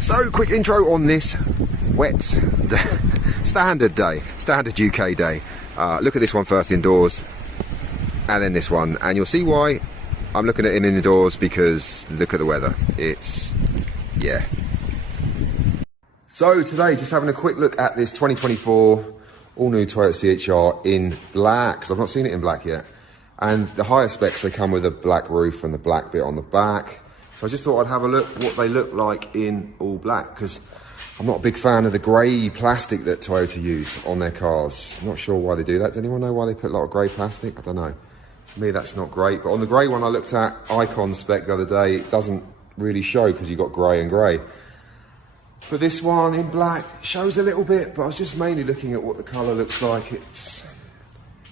So, quick intro on this wet standard day, standard UK day. Look at this one first indoors, and then this one, and you'll see why I'm looking at him indoors, because look at the weather. It's, yeah. So today, just having a quick look at this 2024 all-new Toyota CHR in black, because I've not seen it in black yet. And the higher specs, they come with a black roof and the black bit on the back. So I just thought I'd have a look what they look like in all black, because I'm not a big fan of the grey plastic that Toyota use on their cars. I'm not sure why they do that. Does anyone know why they put a lot of grey plastic? I don't know. For me, that's not great. But on the grey one I looked at, Icon spec the other day, it doesn't really show because you've got grey and grey. But this one in black shows a little bit, but I was just mainly looking at what the colour looks like. It's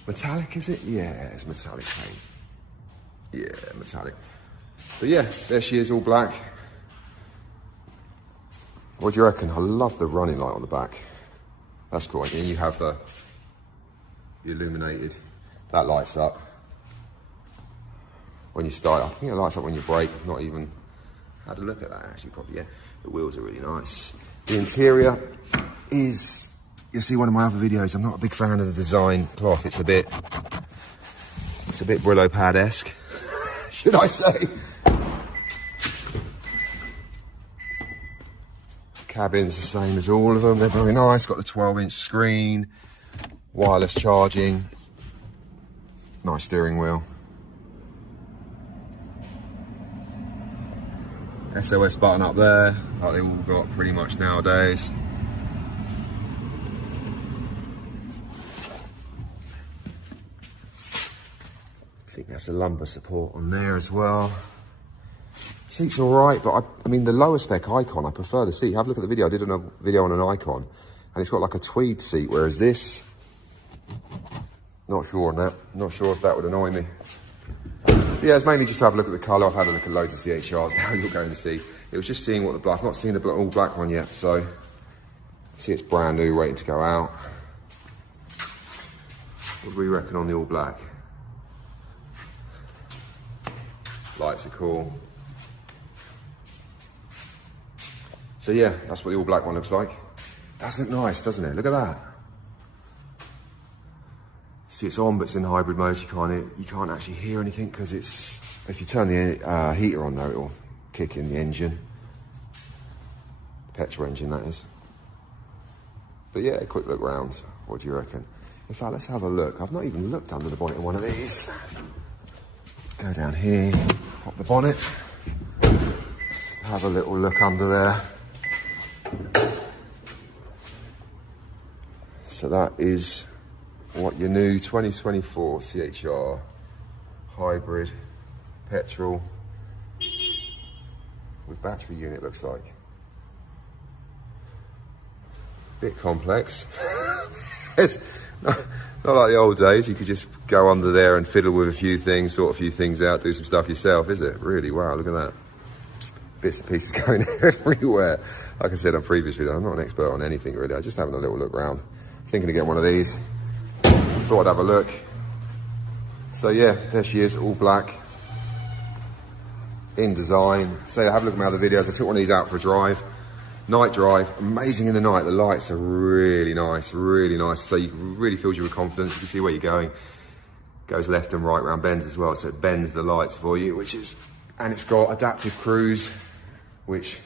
metallic, is it? Yeah, it's metallic paint. Yeah, metallic. But yeah, there she is, all black. What do you reckon? I love the running light on the back. That's cool. And then you have the illuminated, that lights up when you start. I think it lights up when you brake. I've not even had a look at that actually, probably, yeah. The wheels are really nice. The interior is, you'll see one of my other videos, I'm not a big fan of the design cloth. It's a bit Brillo pad-esque, should I say. Cabin's the same as all of them. They're very nice. Got the 12-inch screen, wireless charging, nice steering wheel. SOS button up there, like they all got pretty much nowadays. I think that's a lumbar support on there as well. Seat's all right, but I mean the lower spec Icon, I prefer the seat. Have a look at the video. I did a video on an Icon, and it's got like a tweed seat, whereas this, not sure on that. Not sure if that would annoy me. Yeah, it's mainly just to have a look at the colour. I've had a look at loads of CHRs now. You're going to see. It was just seeing what the black. I've not seen the all black one yet, so see it's brand new, waiting to go out. What do we reckon on the all black? Lights are cool. So yeah, that's what the all black one looks like. Does look nice, doesn't it? Look at that. See, it's on, but it's in hybrid mode. You can't actually hear anything because it's. If you turn the heater on though, it'll kick in the engine. Petrol engine, that is. But yeah, a quick look round. What do you reckon? In fact, let's have a look. I've not even looked under the bonnet of one of these. Go down here, pop the bonnet. Let's have a little look under there. So that is what your new 2024 CHR hybrid petrol with battery unit looks like. Bit complex. It's not like the old days. You could just go under there and fiddle with a few things, sort a few things out, do some stuff yourself, is it? Really, wow, look at that. Bits and pieces going everywhere. Like I said on previous video, I'm not an expert on anything really. I'm just having a little look around. Thinking of getting one of these. Thought I'd have a look. So yeah, there she is, all black. In design. So have a look at my other videos. I took one of these out for a drive. Night drive, amazing in the night. The lights are really nice, really nice. So you really fills you with confidence. You can see where you're going. Goes left and right round bends as well. So it bends the lights for you, which is, and it's got adaptive cruise, which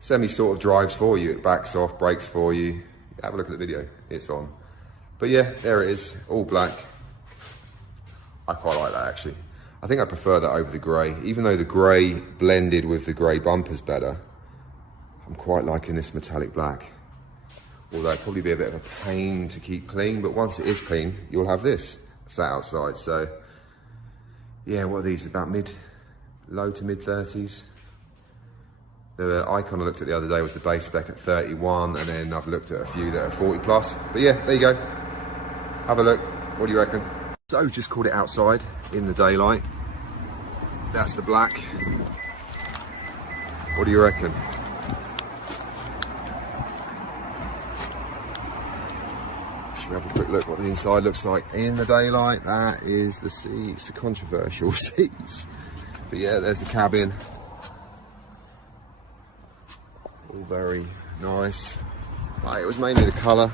semi sort of drives for you. It backs off, brakes for you. Have a look at the video, it's on. But yeah, there it is, all black. I quite like that actually. I think I prefer that over the grey. Even though the grey blended with the grey bumper's better, I'm quite liking this metallic black. Although it'd probably be a bit of a pain to keep clean, but once it is clean, you'll have this sat outside. So yeah, what are these, about low to mid 30s? The Icon I looked at the other day was the base spec at 31, and then I've looked at a few that are 40 plus. But yeah, there you go. Have a look. What do you reckon? So just caught it outside in the daylight. That's the black. What do you reckon? Should we have a quick look what the inside looks like in the daylight? That is the seats, the controversial seats. But yeah, there's the cabin. All very nice. It was mainly the colour.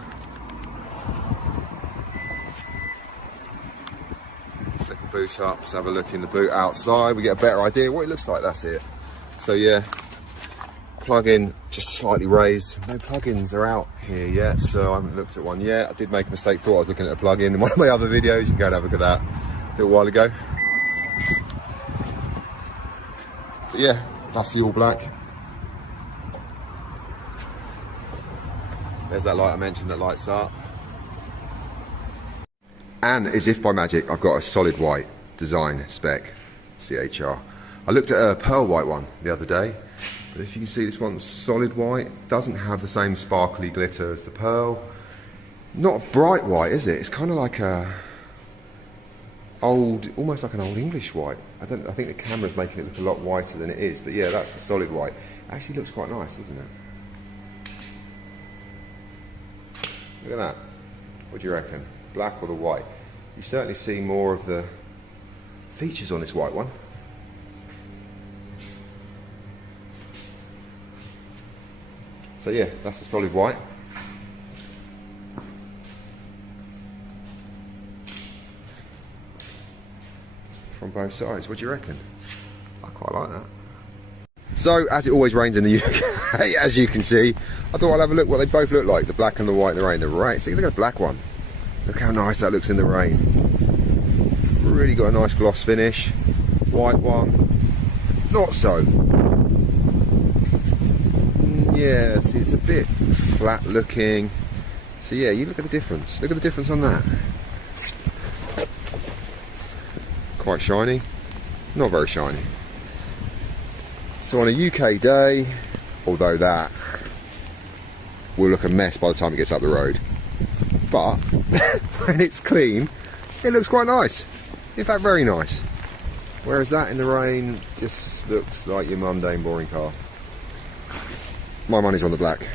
Flip the boot up, let's have a look in the boot outside. We get a better idea what it looks like, that's it. So yeah, plug-in just slightly raised. No plugins are out here yet, so I haven't looked at one yet. I did make a mistake, thought I was looking at a plug-in in one of my other videos. You can go and have a look at that a little while ago. But yeah, that's the all black. There's that light I mentioned that lights up. And as if by magic, I've got a solid white design spec CHR. I looked at a pearl white one the other day, but if you can see, this one's solid white. Doesn't have the same sparkly glitter as the pearl. Not a bright white, is it? It's kind of like a old, almost like an old English white. I think the camera's making it look a lot whiter than it is, but yeah, that's the solid white. It actually looks quite nice, doesn't it? Look at that. What do you reckon? Black or the white? You certainly see more of the features on this white one. So yeah, that's the solid white. From both sides, what do you reckon? I quite like that. So, as it always rains in the UK, as you can see, I thought I'd have a look what they both look like, the black and the white in the rain. The rain, see, look at the black one. Look how nice that looks in the rain. Really got a nice gloss finish. White one, not so. Yeah, see, it's a bit flat looking. So yeah, you look at the difference. Look at the difference on that. Quite shiny, not very shiny. So on a UK day, although that will look a mess by the time it gets up the road, but when it's clean, it looks quite nice. In fact, very nice. Whereas that in the rain just looks like your mundane, boring car. My money's on the black.